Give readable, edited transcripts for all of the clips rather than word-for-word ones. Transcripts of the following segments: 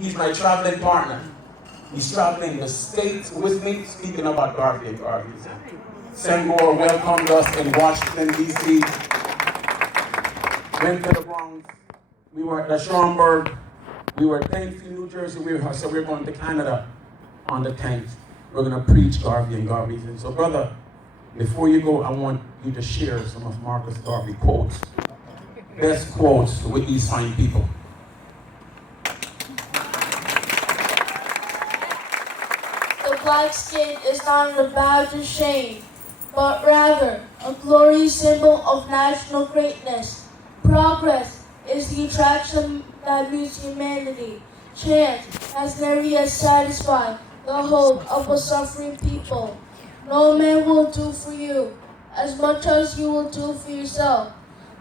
He's my traveling partner. He's traveling the state with me, speaking about Garvey and Garvey. Senghor welcomed us in Washington, D.C. Went to the Bronx. We were at Schaumburg. We were at Plainfield, New Jersey. So we're going to Canada on the 10th. We're going to preach Garvey and Garvey. And so, brother, before you go, I want you to share some of Marcus Garvey quotes. Best quotes with these fine people. The black skin is not a badge of shame, but rather a glorious symbol of national greatness. Progress is the attraction that meets humanity. Chance has never yet satisfied the hope of a suffering people. No man will do for you as much as you will do for yourself.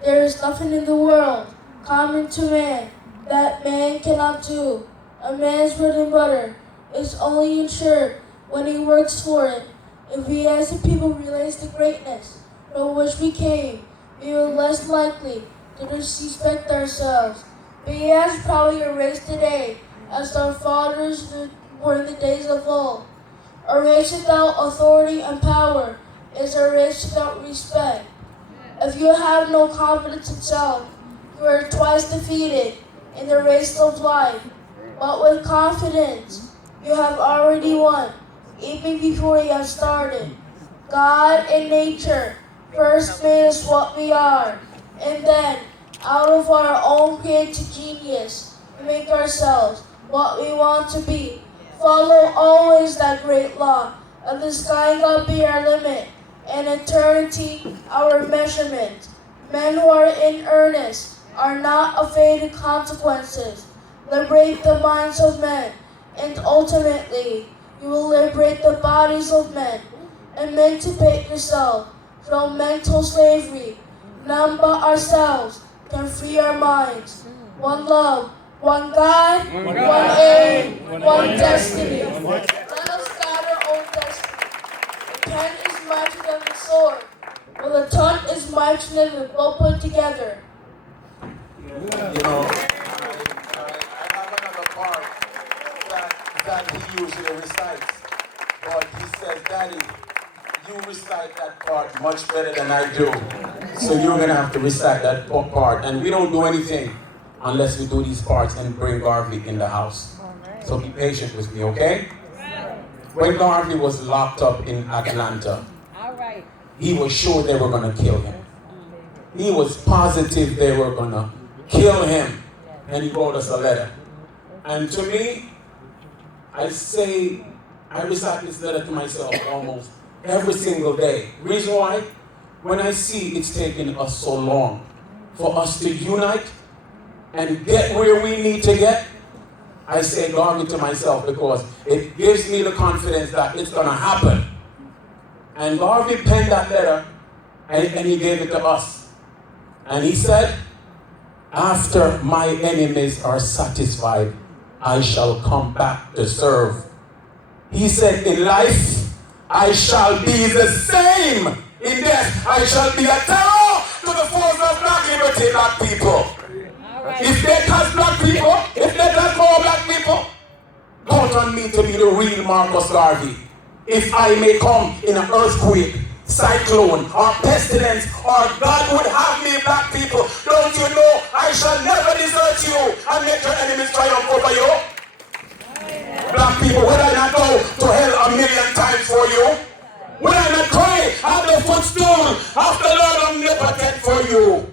There is nothing in the world common to man that man cannot do. A man's bread and butter is only ensured when he works for it. If we as a people realize the greatness from which we came, we are less likely to disrespect ourselves. We as proudly a race today as our fathers were in the days of old. A race without authority and power is a race without respect. If you have no confidence in self, you are twice defeated in the race of life. But with confidence, you have already won, even before you have started. God and nature first made us what we are, and then, out of our own creative genius, we make ourselves what we want to be. Follow always that great law of the sky God be our limit, and eternity our measurement. Men who are in earnest are not afraid of consequences. Liberate the minds of men, and ultimately you will liberate the bodies of men. Emancipate yourself from mental slavery. None but ourselves can free our minds. One love, one God, one aim, one destiny. Let us guide our own destiny. The pen is mightier than the sword, but the tongue is mightier than the both put together. You know, I have another part that he usually recites, but he says, Daddy, you recite that part much better than I do. So you're going to have to recite that part. And we don't do anything unless we do these parts and bring Garvey in the house. So be patient with me, okay? When Garvey was locked up in Atlanta, he was sure they were going to kill him. He was positive they were going to kill him. And he wrote us a letter. And to me, I recite this letter to myself almost every single day. Reason why? When I see it's taken us so long for us to unite and get where we need to get, I say Garvey to myself because it gives me the confidence that it's going to happen. And Garvey penned that letter and he gave it to us. And he said, after my enemies are satisfied, I shall come back to serve. He said, in life, I shall be the same. In death, I shall be a terror to the force of black liberty, black people. If death has black people, if death has more black people, count on me to be the real Marcus Garvey. If I may come in an earthquake, cyclone, or pestilence, or God would have me, black people, don't you know I shall never desert you and make your enemies triumph over you? Black people, would I not go to hell a million times for you? Would I not cry at the footstool of the Lord omnipotent for you?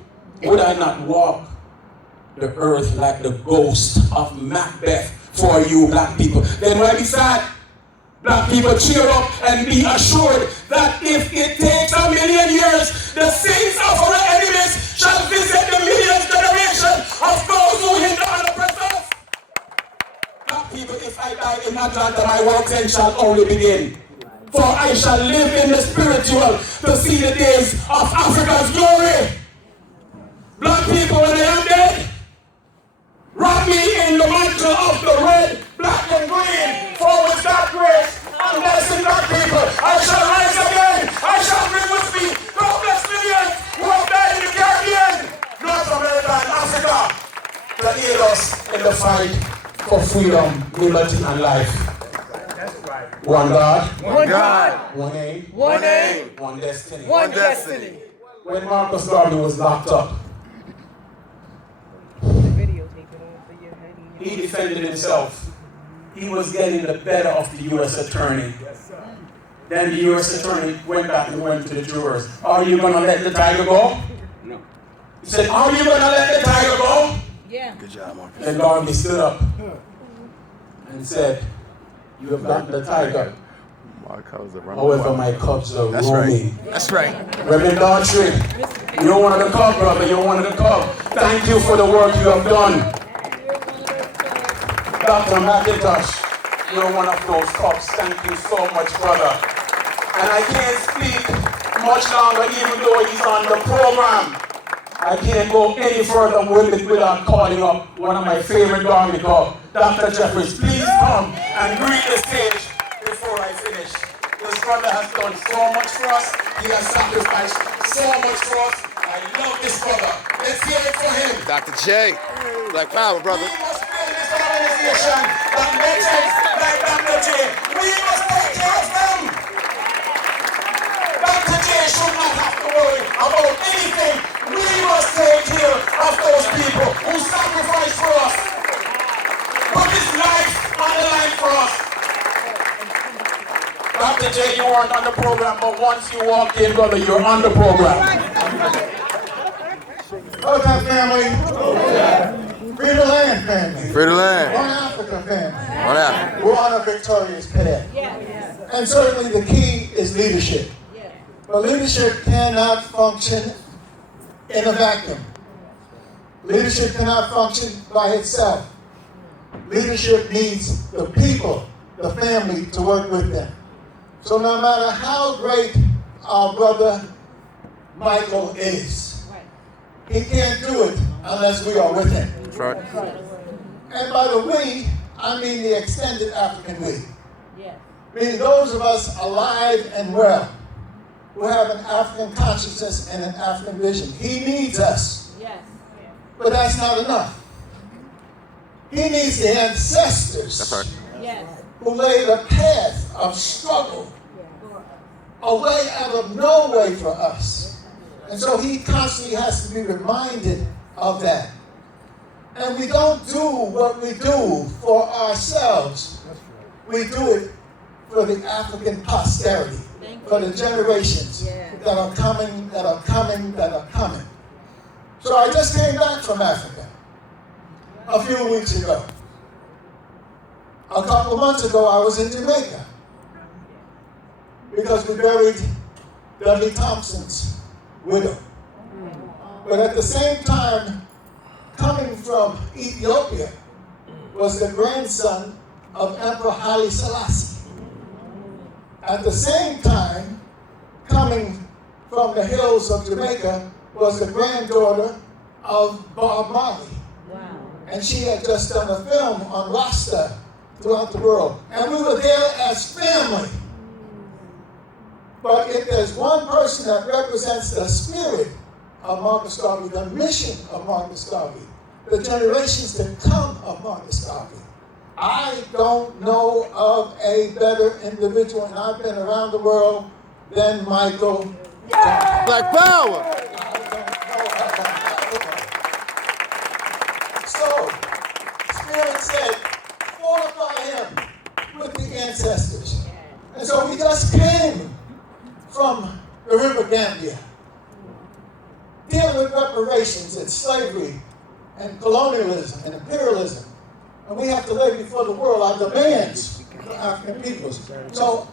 Would I not walk the earth like the ghost of Macbeth for you, black people? Then why be sad? Black people, cheer up and be assured that if it takes 1,000,000 years, the sins of our enemies shall visit the millionth generation of those who hinder and oppress us. Black people, if I die in Atlanta, my work then shall only begin. For I shall live in the spiritual to see the days of Africa's glory. Black people, when I am dead, wrap me in the mantle of the red, black and green, for with that grace and blessing black people, I shall rise again. I shall bring with me countless millions who have died in the Caribbean, North America and Africa, to aid us in the fight for freedom, liberty, and life. One God, one aim, one destiny. When Marcus Garvey was locked up, he defended himself. He was getting the better of the U.S. attorney. Then the U.S. attorney went back and went to the jurors. Are you going to let the tiger go? No. He said, are you going to let the tiger go? Yeah. Good job, Marcus. Then Garvey stood up and said, you have gotten the tiger. However, my cubs are roaming. That's right. Reverend Daughtry, you're one of the cubs, brother. You're one of the cubs. Thank you for the work you have done. Dr. McIntosh, you're one of those cubs. Thank you so much, brother. And I can't speak much longer, even though he's on the program. I can't go any further with it without calling up one of my favorite Garvey cubs, Dr. Jefferies. Please come and greet the stage before I finish. This brother has done so much for us. He has sacrificed so much for us. I love this brother. Let's hear it for him. Dr. J. Black Power, brother. We must build this organization that legends like Dr. J. We must take care of them. Dr. J should not have to worry about anything. We must take care of those people who sacrifice for us. Put his life on the line for us. Dr. J, you weren't on the program, but once you walked in, brother, you're on the program. Welcome, family. Free the land, family. Free the land. One Africa, family. One Africa. We're on a victorious path. And certainly the key is leadership. But leadership cannot function in a vacuum. Leadership cannot function by itself. Leadership needs the people, the family, to work with them. So no matter how great our brother Michael is, he can't do it unless we are with him. That's right. And by the we, I mean the extended African we. Meaning those of us alive and well, who have an African consciousness and an African vision. He needs us. But that's not enough. He needs the ancestors. That's right. Who laid a path of struggle, a way out of no way for us. And so he constantly has to be reminded of that. And we don't do what we do for ourselves. We do it for the African posterity, for the generations that are coming, that are coming, that are coming. So I just came back from Africa a few weeks ago. A couple of months ago, I was in Jamaica because we buried Dudley Thompson's widow. But at the same time, coming from Ethiopia was the grandson of Emperor Haile Selassie. At the same time, coming from the hills of Jamaica was the granddaughter of Bob Marley. And she had just done a film on Rasta throughout the world. And we were there as family. But if there's one person that represents the spirit of Marcus Garvey, the mission of Marcus Garvey, the generations to come of Marcus Garvey, I don't know of a better individual, and I've been around the world, than Michael Garvey. Black Power! So, Spirit said, fortify him with the ancestors. And so we just came from the River Gambia, dealing with reparations and slavery and colonialism and imperialism. And we have to lay before the world our demands for African peoples. So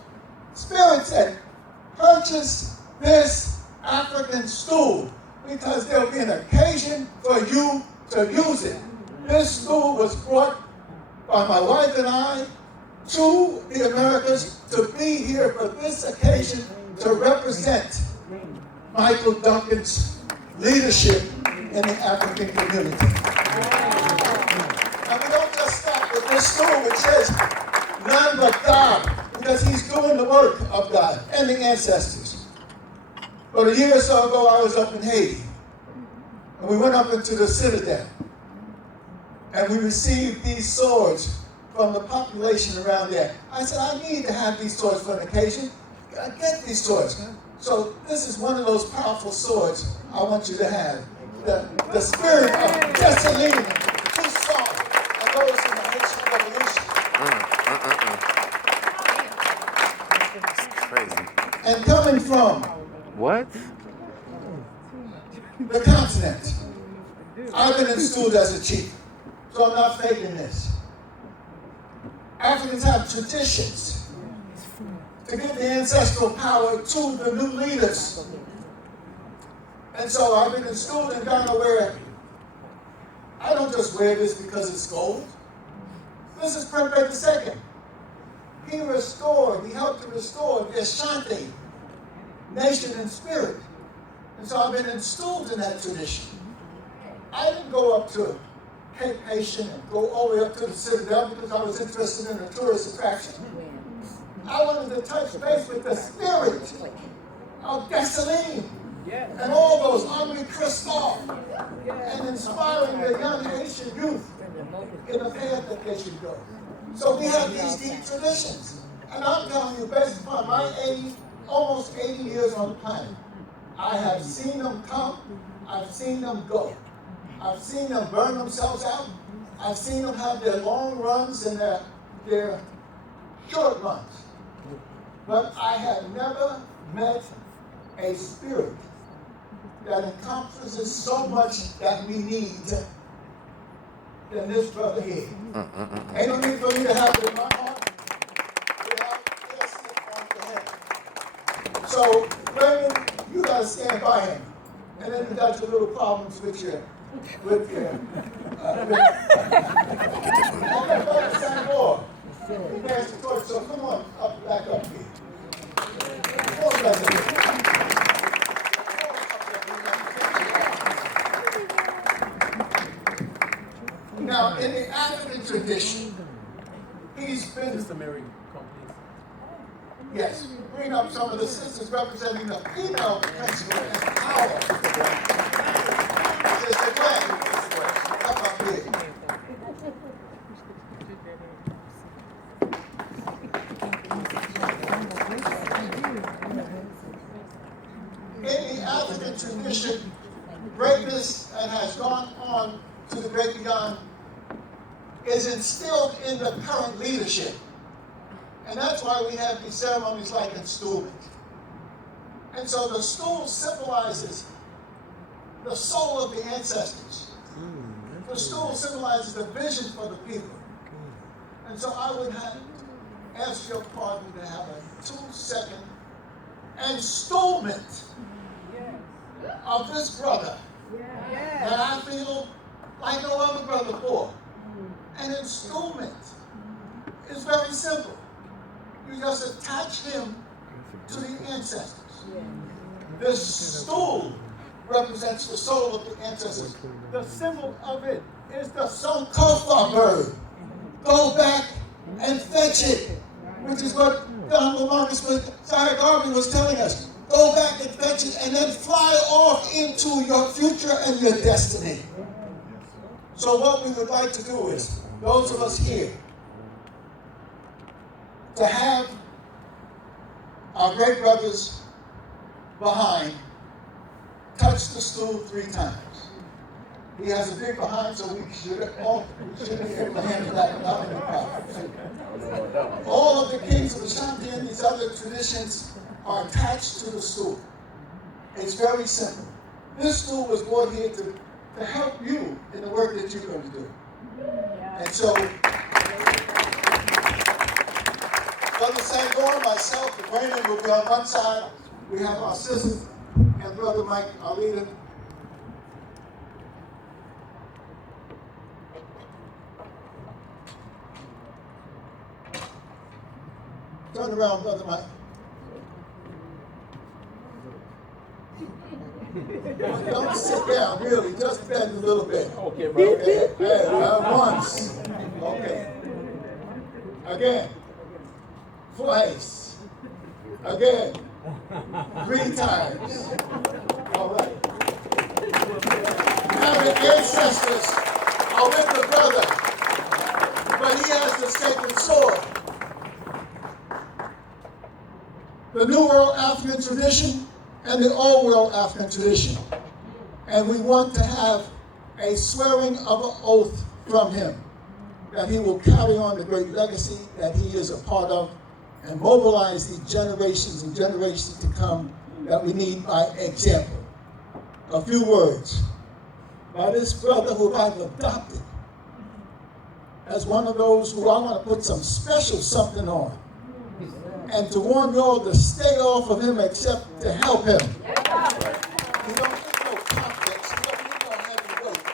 Spirit said, purchase this African stool because there'll be an occasion for you to use it. This stool was brought by my wife and I to the Americas to be here for this occasion to represent Michael Duncan's leadership in the African community. And we don't just stop with this stool which says none but God, because he's doing the work of God and the ancestors. But a year or so ago, I was up in Haiti, and we went up into the Citadel. And we received these swords from the population around there. I said, I need to have these swords for an occasion. I get these swords. So this is one of those powerful swords I want you to have. The spirit of Dessalines, Toussaint, and those in the Haitian Revolution. Crazy. And coming from What? the continent, I've been installed as a chief, so I'm not faking this. Africans have traditions to give the ancestral power to the new leaders. And so I've been installed in Ghana where I don't just wear this because it's gold. This is Prempeh II. He helped to restore the Ashanti nation and spirit. And so I've been installed in that tradition. I didn't go up to Cape Haitian and go all the way up to the Citadel because I was interested in a tourist attraction. I wanted to touch base with the spirit of Dessalines and all those Henri Christophe and inspiring the young Haitian youth in the path that they should go. So we have these deep traditions. And I'm telling you, based upon my almost 80 years on the planet, I have seen them come, I've seen them go. I've seen them burn themselves out. I've seen them have their long runs and their short runs. But I have never met a spirit that encompasses so much that we need than this brother here. Ain't no need for me to have it in my heart without casting it on the head. So, Raymond, you got to stand by him. And then you got your little problems with your Brother Sangor. He passed the torch, so come on, back up here. Now, in the African tradition, he's been... Yes, bring up some of the sisters representing the female principle and power. Sister Glenn, come up here. In the African tradition, greatness that has gone on to the great beyond is instilled in the current leadership. And that's why we have these ceremonies like installment. And so the stool symbolizes the soul of the ancestors. The stool symbolizes the vision for the people. And so I would ask your pardon to have a 2-second installment of this brother that I feel like no other brother for. An installment is very simple. You just attach him to the ancestors. This stool represents the soul of the ancestors. The symbol of it is the Sankofa bird. Go back and fetch it, which is what Mr Marcus Mosiah Garvey was telling us. Go back and fetch it and then fly off into your future and your destiny. So what we would like to do is, those of us here, to have our great brothers behind touch the stool 3 times. He has a big behind, so we should be able to handle that without any problems. All of the kings of Ashanti and these other traditions are attached to the stool. It's very simple. This stool was brought here to help you in the work that you're going to do. And so, Brother Sangor, myself, and Raymond will be on one side. We have our sister and Brother Mike, our leader. Turn around, Brother Mike. Don't sit down, really. Just bend a little bit. Okay, brother. Once. Okay. Again. Twice. Again. 3 times. All right. Now the ancestors are with the brother, but he has the sacred sword. The New World African tradition and the Old World African tradition. And we want to have a swearing of an oath from him that he will carry on the great legacy that he is a part of and mobilize these generations and generations to come that we need by example. A few words by this brother who I've adopted as one of those who I want to put some special something on. And to warn you all to stay off of him except to help him. You don't need no complex, you don't need no heavy weight.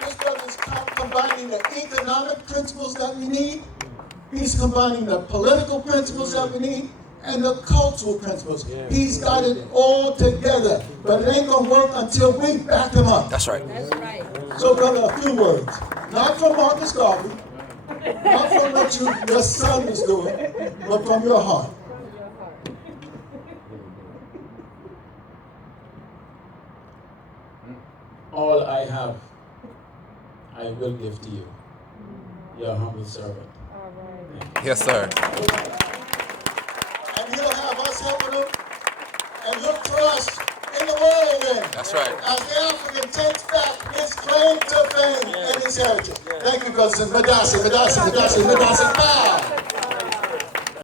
This brother is combining the economic principles that we need, he's combining the political principles that we need, and the cultural principles. He's got it all together, but it ain't gonna work until we back him up. That's right. So brother, a few words, not from Marcus Garvey, not from what your son is doing, but from your heart. All I have, I will give to you, your humble servant. Yes, sir. And he'll have us helping him and look to us in the world then. That's right. As the African takes back his claim to fame and his heritage. Thank you, brothers and Madasi.